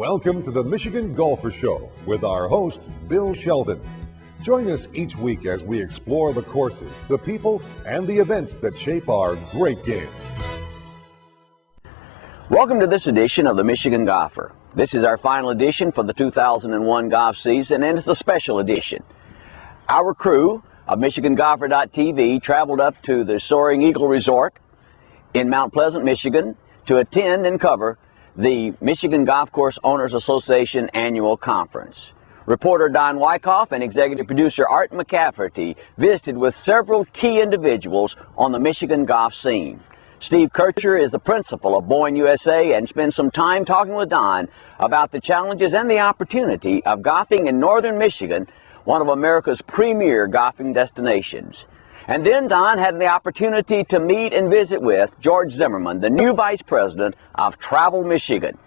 Welcome to the Michigan Golfer Show with our host, Bill Sheldon. Join us each week as we explore the courses, the people, and the events that shape our great game. Welcome to this edition of the Michigan Golfer. This is our final edition for the 2001 golf season, and it's a special edition. Our crew of MichiganGolfer.tv traveled up to the Soaring Eagle Resort in Mount Pleasant, Michigan to attend and cover the Michigan Golf Course Owners Association Annual Conference. Reporter Don Wyckoff and executive producer Art McCafferty visited with several key individuals on the Michigan golf scene. Steve Kircher is the principal of Boyne, USA, and spent some time talking with Don about the challenges and the opportunity of golfing in northern Michigan, one of America's premier golfing destinations. And then Don had the opportunity to meet and visit with George Zimmerman, the new vice president of Travel Michigan.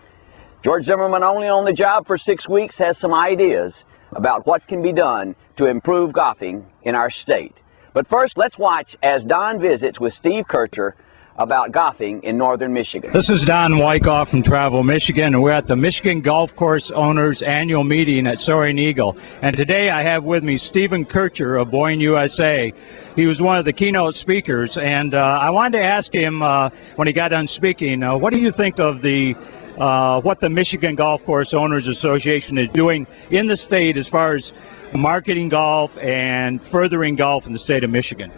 George Zimmerman, only on the job for 6 weeks, has some ideas about what can be done to improve golfing in our state. But first, let's watch as Don visits with Steve Kircher about golfing in northern Michigan. This is Don Wyckoff from Travel Michigan, and we're at the Michigan Golf Course Owners Annual Meeting at Soaring Eagle. And today I have with me Stephen Kircher of Boyne, USA. He was one of the keynote speakers, and I wanted to ask him when he got done speaking, what do you think of the what the Michigan Golf Course Owners Association is doing in the state as far as marketing golf and furthering golf in the state of Michigan?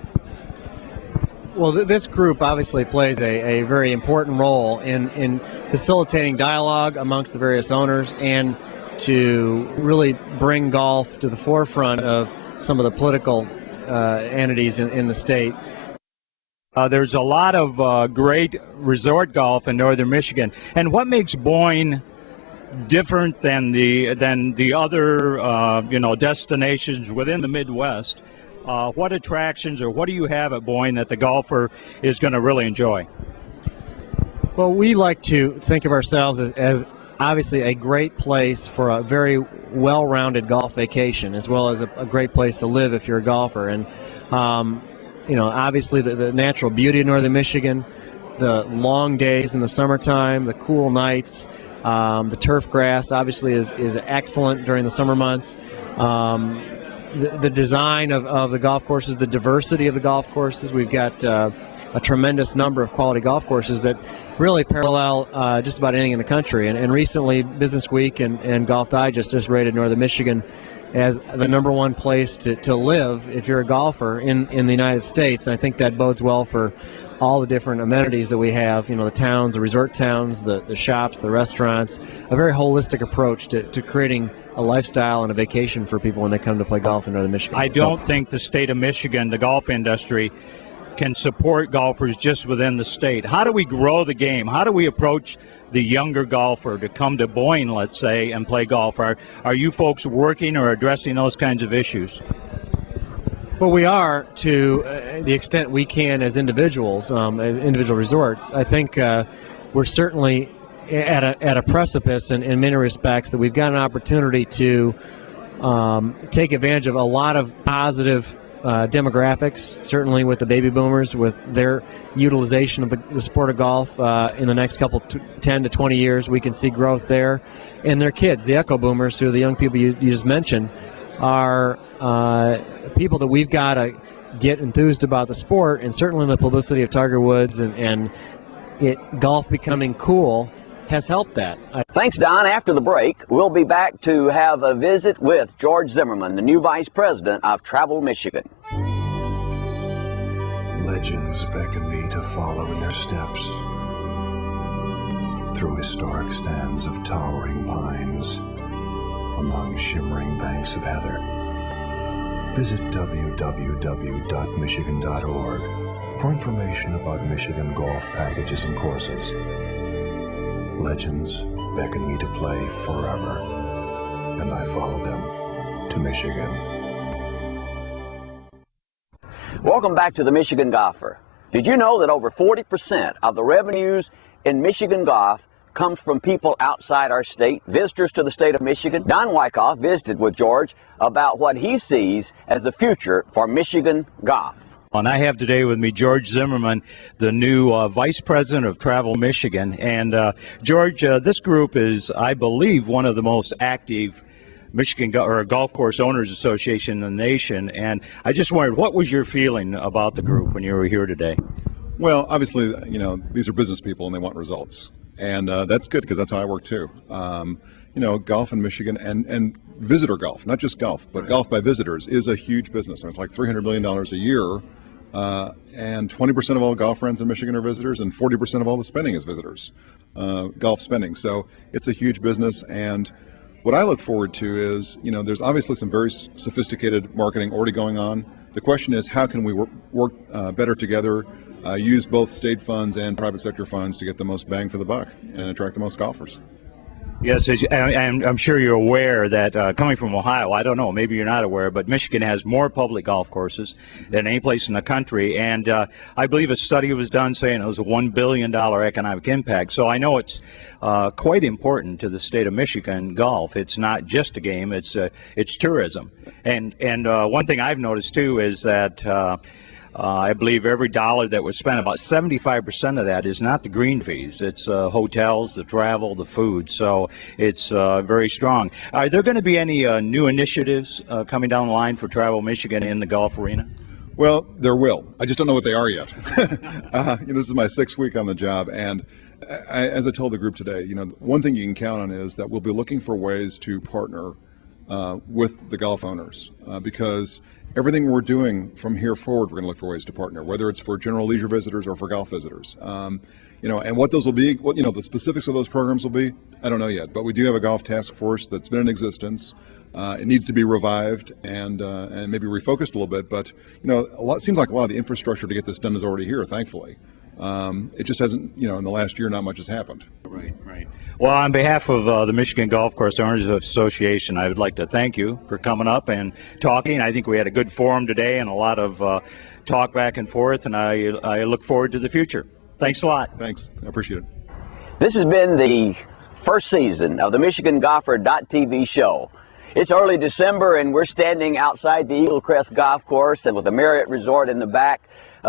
Well, this group obviously plays a very important role in facilitating dialogue amongst the various owners and to really bring golf to the forefront of some of the political entities in the state. There's a lot of great resort golf in northern Michigan. And what makes Boyne different than the other destinations within the Midwest? What attractions or what do you have at Boyne that the golfer is going to really enjoy? Well, we like to think of ourselves as obviously a great place for a very well-rounded golf vacation, as well as a great place to live if you're a golfer. And obviously the natural beauty of northern Michigan, the long days in the summertime, the cool nights, the turf grass obviously is excellent during the summer months. The design of the golf courses, the diversity of the golf courses. We've got a tremendous number of quality golf courses that really parallel just about anything in the country. And recently, Business Week and Golf Digest just rated northern Michigan as the #1 place to live if you're a golfer in the United States. And I think that bodes well for all the different amenities that we have, the towns, the resort towns, the shops, the restaurants, a very holistic approach to creating a lifestyle and a vacation for people when they come to play golf in northern Michigan. I don't think the state of Michigan, the golf industry, can support golfers just within the state. How do we grow the game? How do we approach the younger golfer to come to Boyne, let's say, and play golf? Are you folks working or addressing those kinds of issues? Well, we are to the extent we can as individuals, as individual resorts. I think we're certainly at a precipice in many respects that we've got an opportunity to take advantage of a lot of positive demographics, certainly with the baby boomers, with their utilization of the sport of golf in the next couple 10 to 20 years. We can see growth there. And their kids, the echo boomers, who are the young people you just mentioned, are people that we've got to get enthused about the sport, and certainly the publicity of Tiger Woods and golf becoming cool has helped that. Thanks, Don. After the break, we'll be back to have a visit with George Zimmerman, the new vice president of Travel Michigan. Legends beckon me to follow in their steps through historic stands of towering pines, among shimmering banks of heather. Visit www.michigan.org for information about Michigan golf packages and courses. Legends beckon me to play forever, and I follow them to Michigan. Welcome back to the Michigan Golfer. Did you know that over 40% of the revenues in Michigan golf comes from people outside our state, visitors to the state of Michigan? Don Wyckoff visited with George about what he sees as the future for Michigan golf. And I have today with me George Zimmerman, the new Vice President of Travel Michigan. And George, this group is, I believe, one of the most active Michigan Golf Course Owners Association in the nation. And I just wondered, what was your feeling about the group when you were here today? Well, obviously, these are business people and they want results. And that's good because that's how I work too. Golf in Michigan and visitor golf, not just golf, but golf by visitors is a huge business. It's like $300 million a year. And 20% of all golf runs in Michigan are visitors, and 40% of all the spending is visitors, golf spending. So it's a huge business. And what I look forward to is, there's obviously some very sophisticated marketing already going on. The question is, how can we work better together, use both state funds and private sector funds to get the most bang for the buck and attract the most golfers? Yes, and I'm sure you're aware that coming from Ohio, I don't know, maybe you're not aware, but Michigan has more public golf courses than any place in the country. And I believe a study was done saying it was a $1 billion economic impact. So I know it's quite important to the state of Michigan, golf. It's not just a game, it's tourism. And one thing I've noticed too is that I believe every dollar that was spent, about 75% of that is not the green fees. It's hotels, the travel, the food. So it's very strong. Are there going to be any new initiatives coming down the line for Travel Michigan in the golf arena? Well, there will. I just don't know what they are yet. This is my 6th week on the job, and as I told the group today, one thing you can count on is that we'll be looking for ways to partner with the golf owners because everything we're doing from here forward, we're going to look for ways to partner, whether it's for general leisure visitors or for golf visitors. And what those will be, the specifics of those programs will be, I don't know yet. But we do have a golf task force that's been in existence. It needs to be revived and maybe refocused a little bit. But it seems like a lot of the infrastructure to get this done is already here, thankfully. It just hasn't, in the last year, not much has happened. Right. Well, on behalf of the Michigan Golf Course Owners Association, I would like to thank you for coming up and talking. I think we had a good forum today and a lot of talk back and forth, and I look forward to the future. Thanks a lot. Thanks. I appreciate it. This has been the first season of the MichiganGolfer.tv show. It's early December, and we're standing outside the Eagle Crest Golf Course and with the Marriott Resort in the back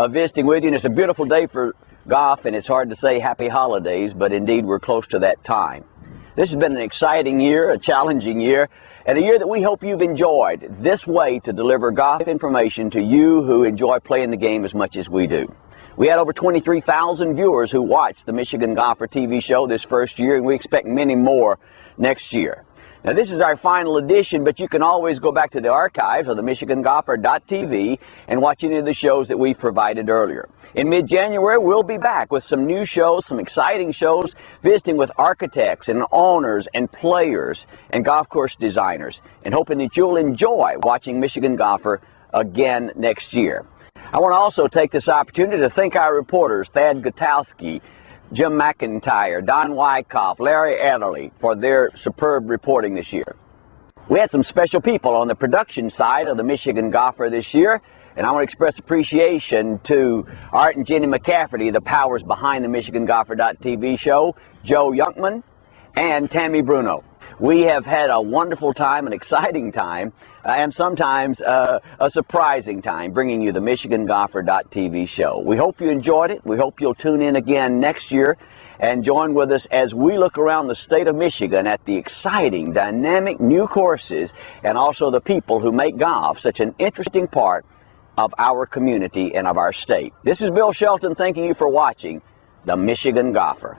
visiting with you. And it's a beautiful day for golf, and it's hard to say happy holidays, but indeed we're close to that time. This has been an exciting year, a challenging year, and a year that we hope you've enjoyed. This way to deliver golf information to you who enjoy playing the game as much as we do. We had over 23,000 viewers who watched the Michigan Golfer TV show this first year, and we expect many more next year. Now, this is our final edition, but you can always go back to the archives of the MichiganGolfer.tv and watch any of the shows that we've provided earlier. In mid-January, we'll be back with some new shows, some exciting shows, visiting with architects and owners and players and golf course designers, and hoping that you'll enjoy watching Michigan Golfer again next year. I want to also take this opportunity to thank our reporters, Thad Gutowski, Jim McIntyre, Don Wyckoff, Larry Adderley, for their superb reporting this year. We had some special people on the production side of the Michigan Golfer this year, and I want to express appreciation to Art and Jenny McCafferty, the powers behind the MichiganGolfer.tv show, Joe Yunkman, and Tammy Bruno. We have had a wonderful time, an exciting time, and sometimes a surprising time bringing you the MichiganGolfer.tv show. We hope you enjoyed it. We hope you'll tune in again next year and join with us as we look around the state of Michigan at the exciting, dynamic new courses and also the people who make golf such an interesting part of our community and of our state. This is Bill Shelton thanking you for watching the Michigan Golfer.